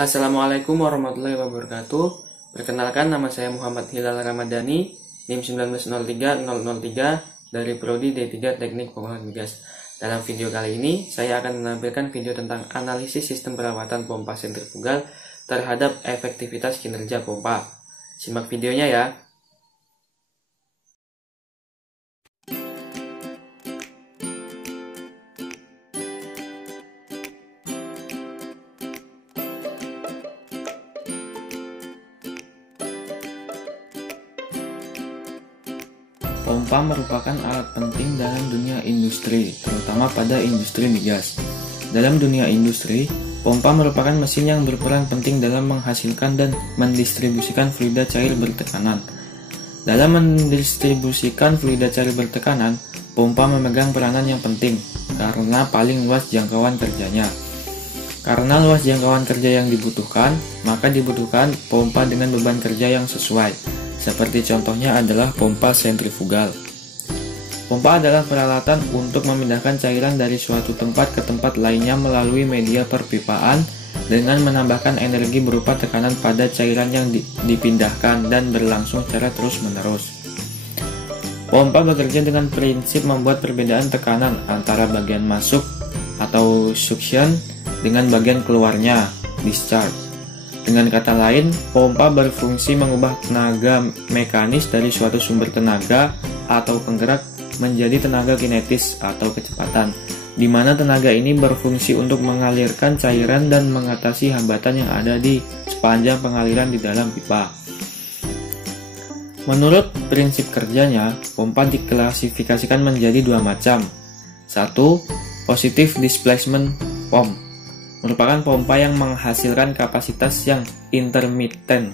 Assalamualaikum warahmatullahi wabarakatuh. Perkenalkan, nama saya Muhammad Hilal Ramadhani, NIM 1903003 dari Prodi D3 Teknik Pengolahan Migas. Dalam video kali ini, saya akan menampilkan video tentang analisis sistem perawatan pompa sentrifugal terhadap efektivitas kinerja pompa. Simak videonya ya. Pompa merupakan alat penting dalam dunia industri, terutama pada industri migas. Dalam dunia industri, pompa merupakan mesin yang berperan penting dalam menghasilkan dan mendistribusikan fluida cair bertekanan. Dalam mendistribusikan fluida cair bertekanan, pompa memegang peranan yang penting karena paling luas jangkauan kerjanya. Karena luas jangkauan kerja yang dibutuhkan, maka dibutuhkan pompa dengan beban kerja yang sesuai. Seperti contohnya adalah pompa sentrifugal. Pompa adalah peralatan untuk memindahkan cairan dari suatu tempat ke tempat lainnya melalui media perpipaan dengan menambahkan energi berupa tekanan pada cairan yang dipindahkan dan berlangsung secara terus-menerus. Pompa bekerja dengan prinsip membuat perbedaan tekanan antara bagian masuk atau suction dengan bagian keluarnya, discharge. Dengan kata lain, pompa berfungsi mengubah tenaga mekanis dari suatu sumber tenaga atau penggerak menjadi tenaga kinetis atau kecepatan, di mana tenaga ini berfungsi untuk mengalirkan cairan dan mengatasi hambatan yang ada di sepanjang pengaliran di dalam pipa. Menurut prinsip kerjanya, pompa diklasifikasikan menjadi dua macam. 1. Positive displacement pump merupakan pompa yang menghasilkan kapasitas yang intermittent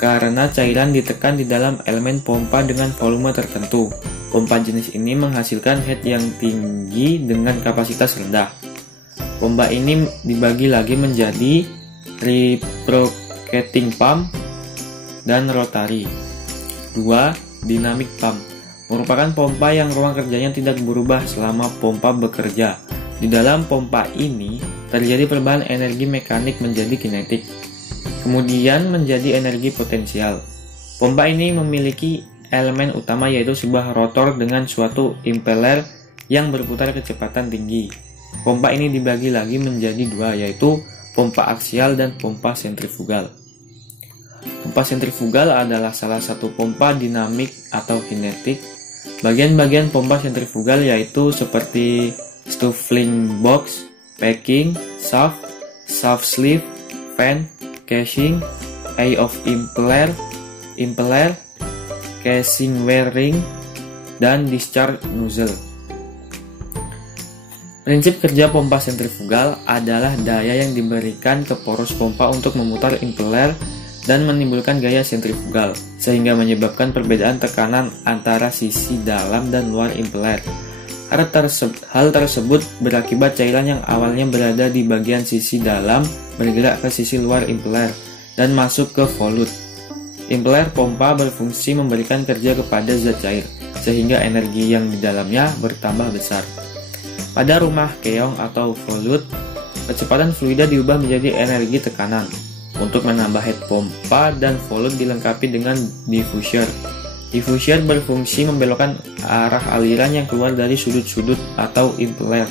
karena cairan ditekan di dalam elemen pompa dengan volume tertentu. Pompa jenis ini menghasilkan head yang tinggi dengan kapasitas rendah. Pompa ini dibagi lagi menjadi reciprocating pump dan rotary. 2. Dynamic pump merupakan pompa yang ruang kerjanya tidak berubah selama pompa bekerja. Di dalam pompa ini terjadi perubahan energi mekanik menjadi kinetik, kemudian menjadi energi potensial. Pompa ini memiliki elemen utama yaitu sebuah rotor dengan suatu impeller yang berputar kecepatan tinggi. Pompa ini dibagi lagi menjadi dua, yaitu pompa aksial dan pompa sentrifugal. Pompa sentrifugal adalah salah satu pompa dinamik atau kinetik. Bagian-bagian pompa sentrifugal yaitu seperti stifling box, packing, shaft, shaft sleeve, fan, casing, eye of impeller, casing wearing, dan discharge nozzle. Prinsip kerja pompa sentrifugal adalah daya yang diberikan ke poros pompa untuk memutar impeller dan menimbulkan gaya sentrifugal, sehingga menyebabkan perbedaan tekanan antara sisi dalam dan luar impeller. Hal tersebut berakibat cairan yang awalnya berada di bagian sisi dalam bergerak ke sisi luar impeller dan masuk ke volute. Impeller pompa berfungsi memberikan kerja kepada zat cair, sehingga energi yang di dalamnya bertambah besar. Pada rumah keong atau volute, kecepatan fluida diubah menjadi energi tekanan. Untuk menambah head pompa dan volute dilengkapi dengan diffuser. Diffuser berfungsi membelokkan arah aliran yang keluar dari sudut-sudut atau impeller.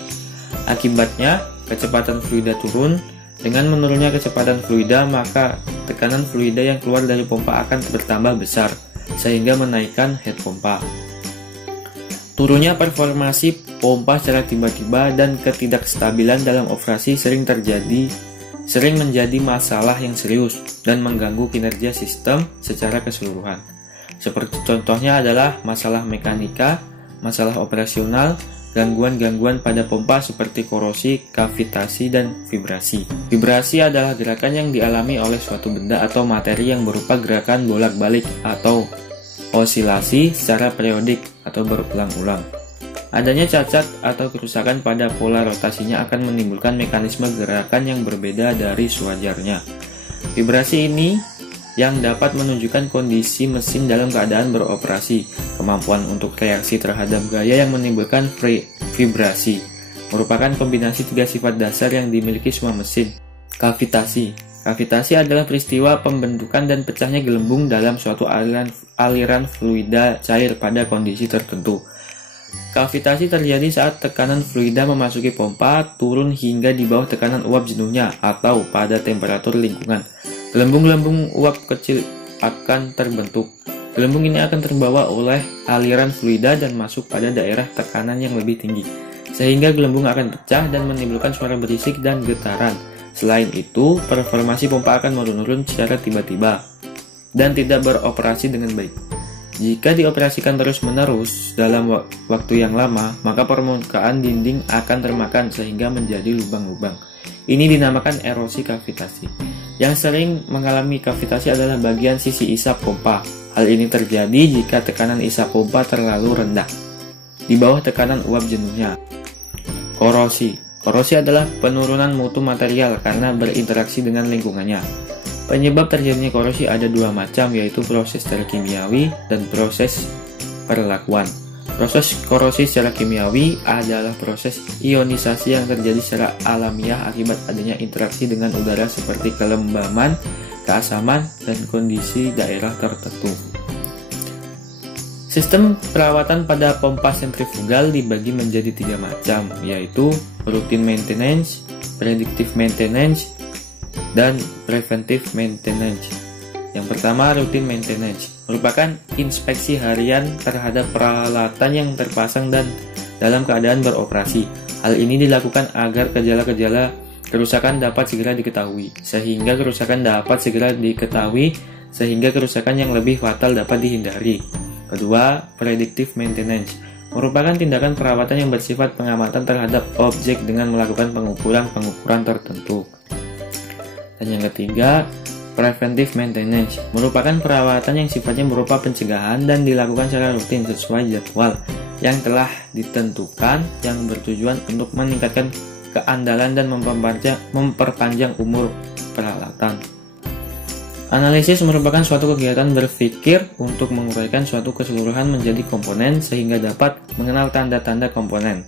Akibatnya, kecepatan fluida turun. Dengan menurunnya kecepatan fluida, maka tekanan fluida yang keluar dari pompa akan bertambah besar, sehingga menaikkan head pompa. Turunnya performasi pompa secara tiba-tiba dan ketidakstabilan dalam operasi sering menjadi masalah yang serius dan mengganggu kinerja sistem secara keseluruhan. Seperti contohnya adalah masalah mekanika, masalah operasional, gangguan-gangguan pada pompa seperti korosi, kavitasi, dan vibrasi. Vibrasi adalah gerakan yang dialami oleh suatu benda atau materi yang berupa gerakan bolak-balik atau osilasi secara periodik atau berulang-ulang. Adanya cacat atau kerusakan pada pola rotasinya akan menimbulkan mekanisme gerakan yang berbeda dari sewajarnya. Vibrasi ini yang dapat menunjukkan kondisi mesin dalam keadaan beroperasi, kemampuan untuk reaksi terhadap gaya yang menimbulkan vibrasi, merupakan kombinasi tiga sifat dasar yang dimiliki semua mesin. Kavitasi. Kavitasi adalah peristiwa pembentukan dan pecahnya gelembung dalam suatu aliran fluida cair pada kondisi tertentu. Kavitasi terjadi saat tekanan fluida memasuki pompa turun hingga di bawah tekanan uap jenuhnya atau pada temperatur lingkungan. Gelembung-gelembung uap kecil akan terbentuk. Gelembung ini akan terbawa oleh aliran fluida dan masuk pada daerah tekanan yang lebih tinggi, sehingga gelembung akan pecah dan menimbulkan suara berisik dan getaran. Selain itu, performasi pompa akan menurun secara tiba-tiba dan tidak beroperasi dengan baik. Jika dioperasikan terus-menerus dalam waktu yang lama, maka permukaan dinding akan termakan sehingga menjadi lubang-lubang. Ini dinamakan erosi kavitasi. Yang sering mengalami kavitasi adalah bagian sisi isap pompa. Hal ini terjadi jika tekanan isap pompa terlalu rendah, di bawah tekanan uap jenuhnya. Korosi. Korosi adalah penurunan mutu material karena berinteraksi dengan lingkungannya. Penyebab terjadinya korosi ada dua macam, yaitu proses secara kimiawi dan proses perlakuan. Proses korosi secara kimiawi adalah proses ionisasi yang terjadi secara alamiah akibat adanya interaksi dengan udara seperti kelembaman, keasaman, dan kondisi daerah tertentu. Sistem perawatan pada pompa sentrifugal dibagi menjadi 3 macam, yaitu routine maintenance, predictive maintenance, dan preventive maintenance. Yang pertama, routine maintenance merupakan inspeksi harian terhadap peralatan yang terpasang dan dalam keadaan beroperasi. Hal ini dilakukan agar gejala-gejala kerusakan dapat segera diketahui, sehingga kerusakan yang lebih fatal dapat dihindari. Kedua, predictive maintenance merupakan tindakan perawatan yang bersifat pengamatan terhadap objek dengan melakukan pengukuran tertentu. Dan yang ketiga, preventive maintenance merupakan perawatan yang sifatnya berupa pencegahan dan dilakukan secara rutin sesuai jadwal yang telah ditentukan, yang bertujuan untuk meningkatkan keandalan dan memperpanjang umur peralatan. Analisis merupakan suatu kegiatan berpikir untuk menguraikan suatu keseluruhan menjadi komponen sehingga dapat mengenal tanda-tanda komponen,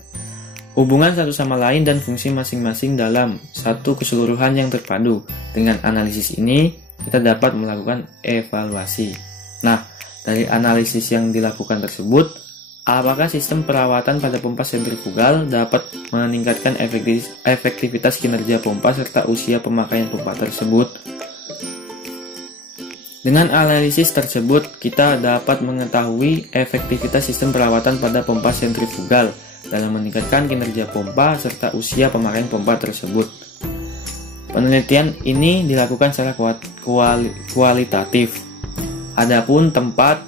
hubungan satu sama lain, dan fungsi masing-masing dalam satu keseluruhan yang terpadu. Dengan analisis ini, kita dapat melakukan evaluasi. Nah, dari analisis yang dilakukan tersebut, apakah sistem perawatan pada pompa sentrifugal dapat meningkatkan efektivitas kinerja pompa serta usia pemakaian pompa tersebut? Dengan analisis tersebut, kita dapat mengetahui efektivitas sistem perawatan pada pompa sentrifugal dalam meningkatkan kinerja pompa serta usia pemakaian pompa tersebut. Penelitian ini dilakukan secara kualitatif. Adapun tempat,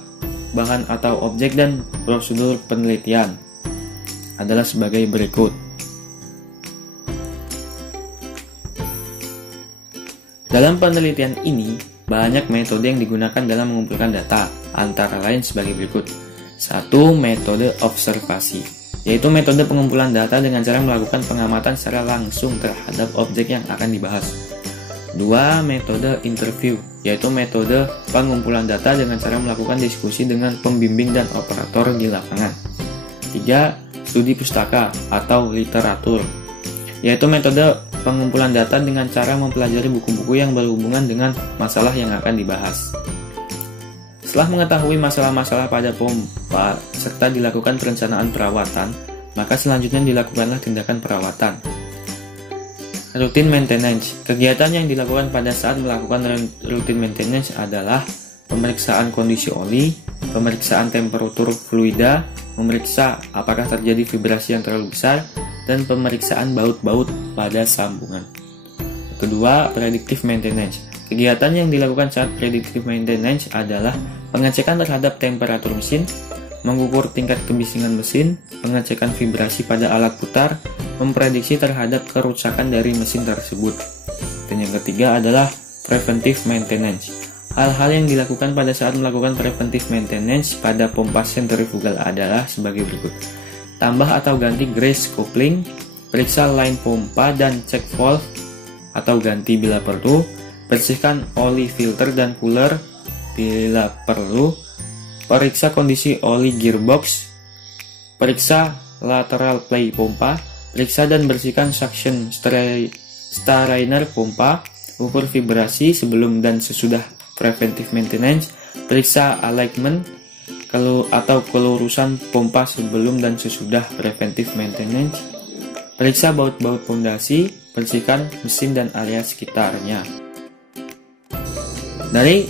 bahan atau objek dan prosedur penelitian adalah sebagai berikut. Dalam penelitian ini, banyak metode yang digunakan dalam mengumpulkan data, antara lain sebagai berikut. 1. Metode observasi, yaitu metode pengumpulan data dengan cara melakukan pengamatan secara langsung terhadap objek yang akan dibahas. 2. Metode interview, yaitu metode pengumpulan data dengan cara melakukan diskusi dengan pembimbing dan operator di lapangan. 3. Studi pustaka atau literatur, yaitu metode pengumpulan data dengan cara mempelajari buku-buku yang berhubungan dengan masalah yang akan dibahas. Setelah mengetahui masalah-masalah pada pompa serta dilakukan perencanaan perawatan, maka selanjutnya dilakukanlah tindakan perawatan. Routine maintenance. Kegiatan yang dilakukan pada saat melakukan routine maintenance adalah pemeriksaan kondisi oli, pemeriksaan temperatur fluida, memeriksa apakah terjadi vibrasi yang terlalu besar, dan pemeriksaan baut-baut pada sambungan. Kedua, predictive maintenance. Kegiatan yang dilakukan saat predictive maintenance adalah pengecekan terhadap temperatur mesin, mengukur tingkat kebisingan mesin, pengecekan vibrasi pada alat putar, memprediksi terhadap kerusakan dari mesin tersebut. Dan yang ketiga adalah preventive maintenance. Hal-hal yang dilakukan pada saat melakukan preventive maintenance pada pompa sentrifugal adalah sebagai berikut. Tambah atau ganti grease coupling, periksa line pompa dan cek valve atau ganti bila perlu, bersihkan oli filter dan cooler bila perlu, periksa kondisi oli gearbox, periksa lateral play pompa, periksa dan bersihkan suction Starliner pompa, ukur vibrasi sebelum dan sesudah preventive maintenance, periksa alignment atau kelurusan pompa sebelum dan sesudah preventive maintenance, periksa baut-baut pondasi, bersihkan mesin dan area sekitarnya. Dari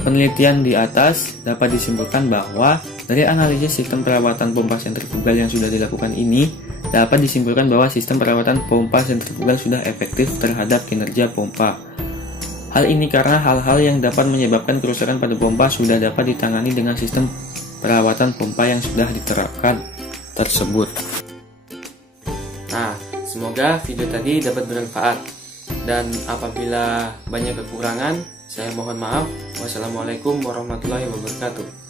penelitian di atas dapat disimpulkan bahwa dari analisis sistem perawatan pompa sentrifugal yang sudah dilakukan ini, dapat disimpulkan bahwa sistem perawatan pompa sentrifugal sudah efektif terhadap kinerja pompa. Hal ini karena hal-hal yang dapat menyebabkan kerusakan pada pompa sudah dapat ditangani dengan sistem perawatan pompa yang sudah diterapkan tersebut. Nah, semoga video tadi dapat bermanfaat. Dan apabila banyak kekurangan, saya mohon maaf. Wassalamualaikum warahmatullahi wabarakatuh.